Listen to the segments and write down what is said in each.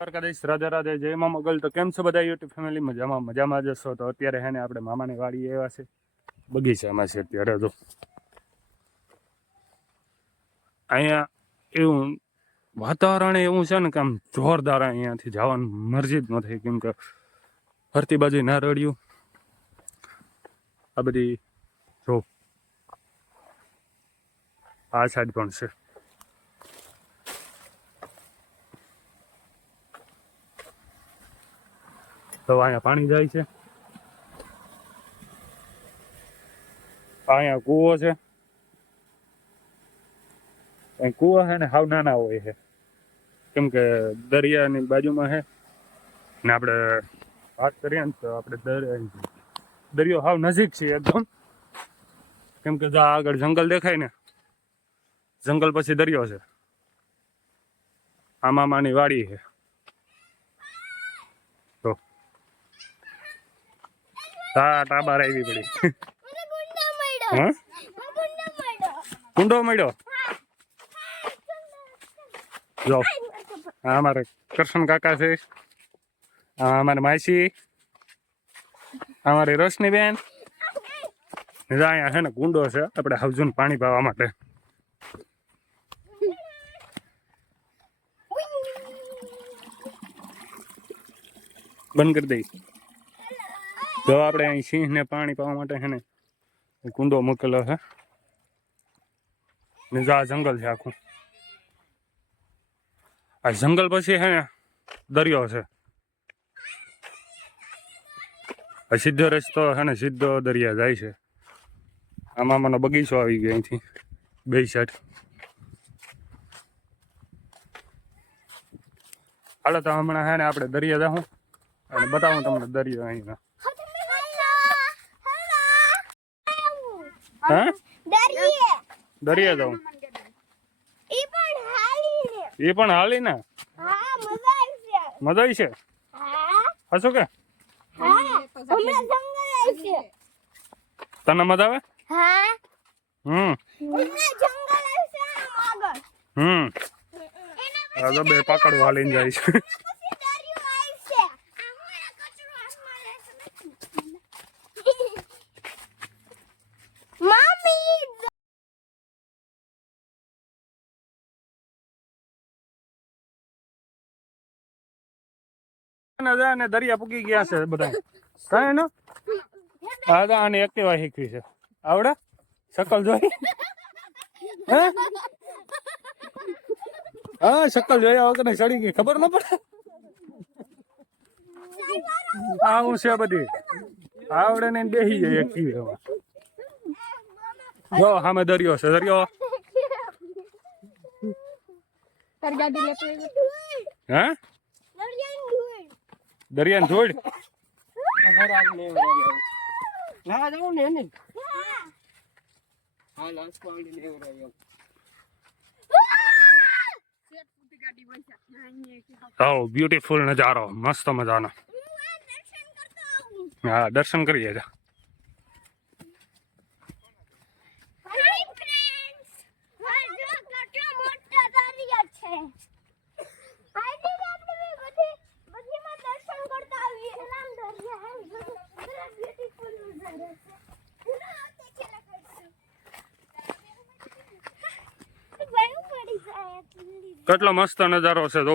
દ્વારકાધીશ રાધે રાધે જય મા મગલ. તો કેમ છો બધા યુટ્યુબ ફેમિલી? મજામાં જશો. તો અત્યારે હે ને આપણે મામાની વાડી આવ્યા છે, બગીચામાં છે અત્યારે. તો અહીંયા એવું વાતાવરણ એવું છે ને કે આમ જોરદાર, અહીંયાથી જવાનું મરજી જ ન થઈ, કેમ કે ફરતી બાજુ નારળિયું આ બધી જો આ સાઈડ પણ છે. તો અહીંયા પાણી જાય છે, અહીંયા કૂવો છે. કૂવો છે ને હાવ નાના હોય છે, કેમ કે દરિયાની બાજુમાં છે ને. આપણે વાત કરીએ ને તો આપણે દરિયો હાવ નજીક છે એકદમ, કેમ કે જ્યાં આગળ જંગલ દેખાય ને, જંગલ પછી દરિયો છે. આ મામાની વાડી છે. તો ટાબાર આવી પડી. હા, કુંડો મળ્યો. જો આ અમારે કરશન કાકા છે, અમારે માસી, અમારી રોશની બેન. અહીંયા છે ને કુંડો છે, આપણે હવજુન પાણી પાવા માટે. બંધ કરી દઈ. જો આપણે અહીં સિંહને પાણી પાવા માટે છે ને કુંડો મૂકેલો છે ને. જો આ જંગલ છે આખું. આ જંગલ પછી છે ને દરિયો છે. આ સીધો રસ્તો છે ને, સીધો દરિયા જાય છે. આ મામાનો બગીચો આવી ગયો અહીંથી બે સાઈડ. હાલો તો હમણાં છે ને આપણે દરિયા જાઉં અને બતાવું તમને દરિયો અહીંના. હા, દરિયા જાઉં એ પણ હાલી ને. મજા આવી છે. હશું કે તને મજા આવે? બે પાકડું હાલીને જાય છે. દરિયા પૂકી ગયા છે બધા. કઈ નો આને એક્ટિવા શીખવી છે. આવડે શકલ જોઈ? હા, શકલ જોયા વગર ચડી ગઈ, ખબર ન પડે. આ હું છે બધી આવડે ને બેસી જાય એક્ટિવા. જો સામે દરિયો છે. દરિયો હા, દરિયા ધોડ બ્યુટીફુલ નજારો, મસ્ત મજાનો. હા, દર્શન કરીએ જા. કેટલો મસ્ત નજારો છે. જો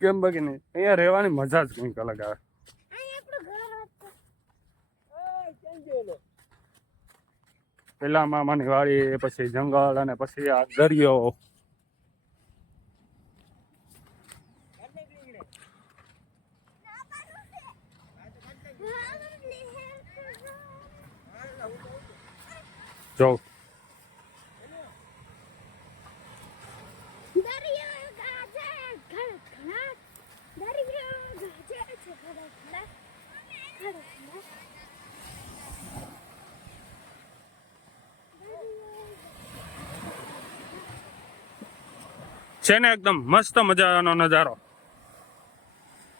કેમ બગીને અહીંયા રહેવાની મજા જ કંઈક અલગ આવે. પેલા મામાની વાડી, પછી જંગલ અને પછી આ દરિયો. જો છે ને એકદમ મસ્ત મજાનો નજારો.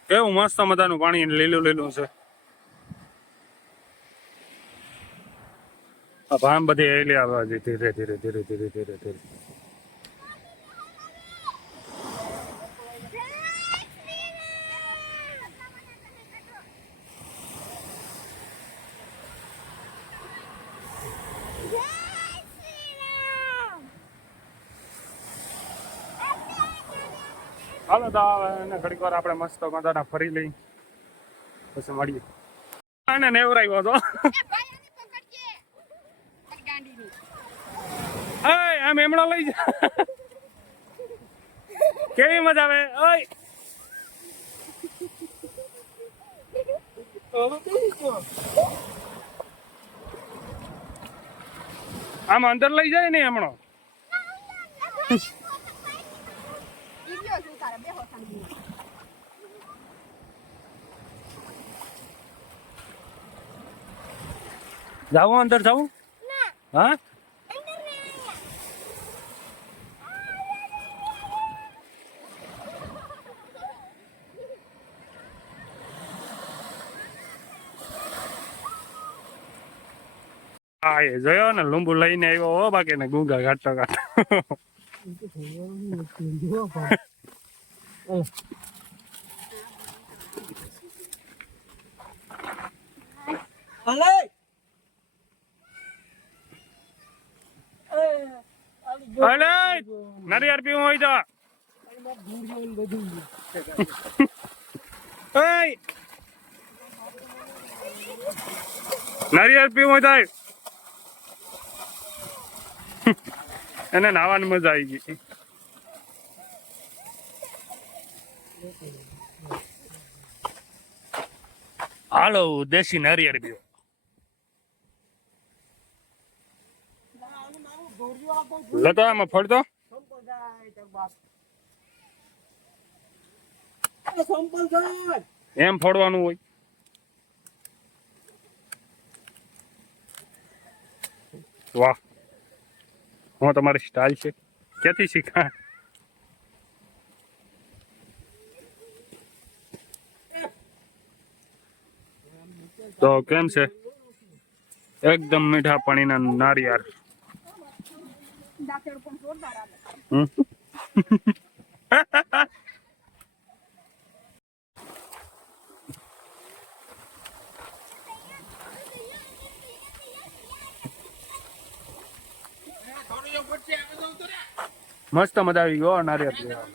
કેવું મસ્ત મજાનું પાણી લીલું લીલું છે. अब हम बधे एले आवा जी धीरे धीरे धीरे धीरे धीरे धीरे હાલો તો એને ઘડીક વાર આપણે મસ્ત મજાના ફરી લઈ પછી મળીએ. આને નેવરાવ્યો તો આમ એમણો લઈ જા કેવી મજા આવે. આમ અંદર લઈ જાય ને એમણો. જાવું અંદર જાવું? હા હા એ જોયો ને લીંબુ લઈને આવ્યો હો બાકી ને ગુંગા કાઢતો કાઢતો. નારિયેળ પીવું હોય તો નારિયેળ પીવું હોય તો એને નાવાની મજા આવી ગઈ. હાલો દેશી નારિયેળ પીવો. લતો આમાં ફળતો એમ ફોડવાનું હોય. વાહ હું તમારી સ્ટાઇલ છે ક્યાંથી શીખા? તો કેમ છે એકદમ મીઠા પાણીના નારિયેળ. મસ્ત મજા આવી ગયો નારિયેળ પીવા.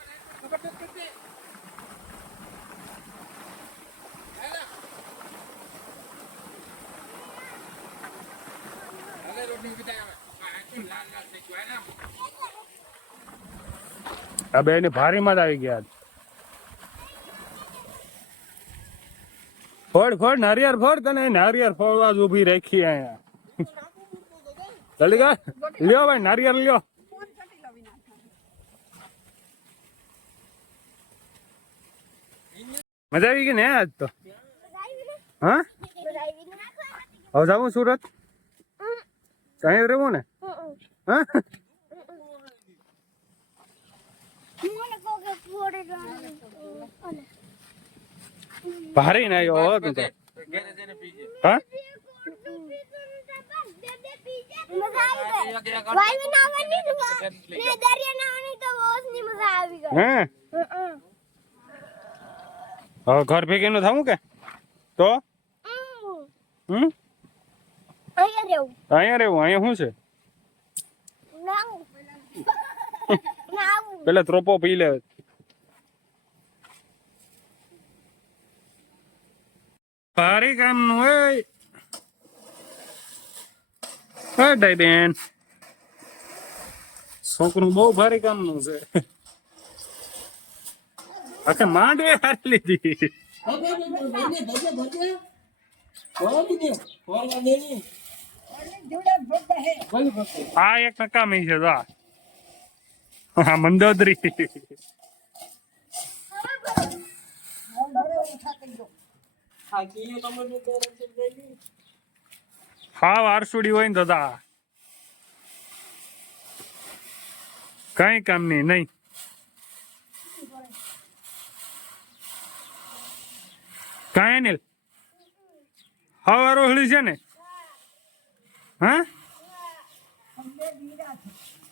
આ બે ની ભારી માં જ આવી ગયા. ફોડ ફોડ નારિયેળ ફોડ. તને નારિયેળ ફોડવા જ ઉભી રાખી અહીંયા. જલ્દી કર લ્યો ભાઈ નારિયેળ લ્યો. મજા આવી ગઈ ને આજ તો? હા હવે જાવું સુરત? કઈ રહેવું ને? હા ભારે ના આવ્યો તું તો. હા હવે ઘર ભેગી નું થવું કે તો અહીંયા રહેવું? અહીંયા શું છે? પેલા ત્રોપો પી લે. ભારે કામ નું હોય બેન. છોકરું બહુ ભારે કામ નું છે. આખે માંડવે હારી લીધી. આ એક નકામી છે. હા મંદોદરી. હા વારસુડી હોય ને દાદા કઈ કામ નહીં. નહીં કઈ નહીં. હા રોહળી છે ને? હા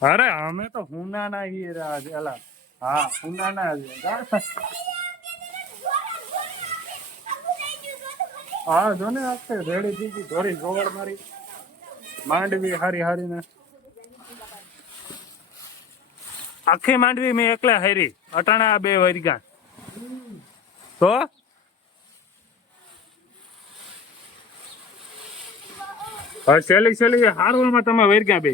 અરે અમે તો હુનાના હીરા છે અલા. હા હુનાના છે હા જો ને આખે રેડી થઈ ગઈ ધોરી ગોળ મારી માંડવી હારી હારી ને આખી માંડવી મેં એકલા હારી અટાણા બે વર્ગા તો સેલી સેલી હારવામાં તમે વર્ગા બે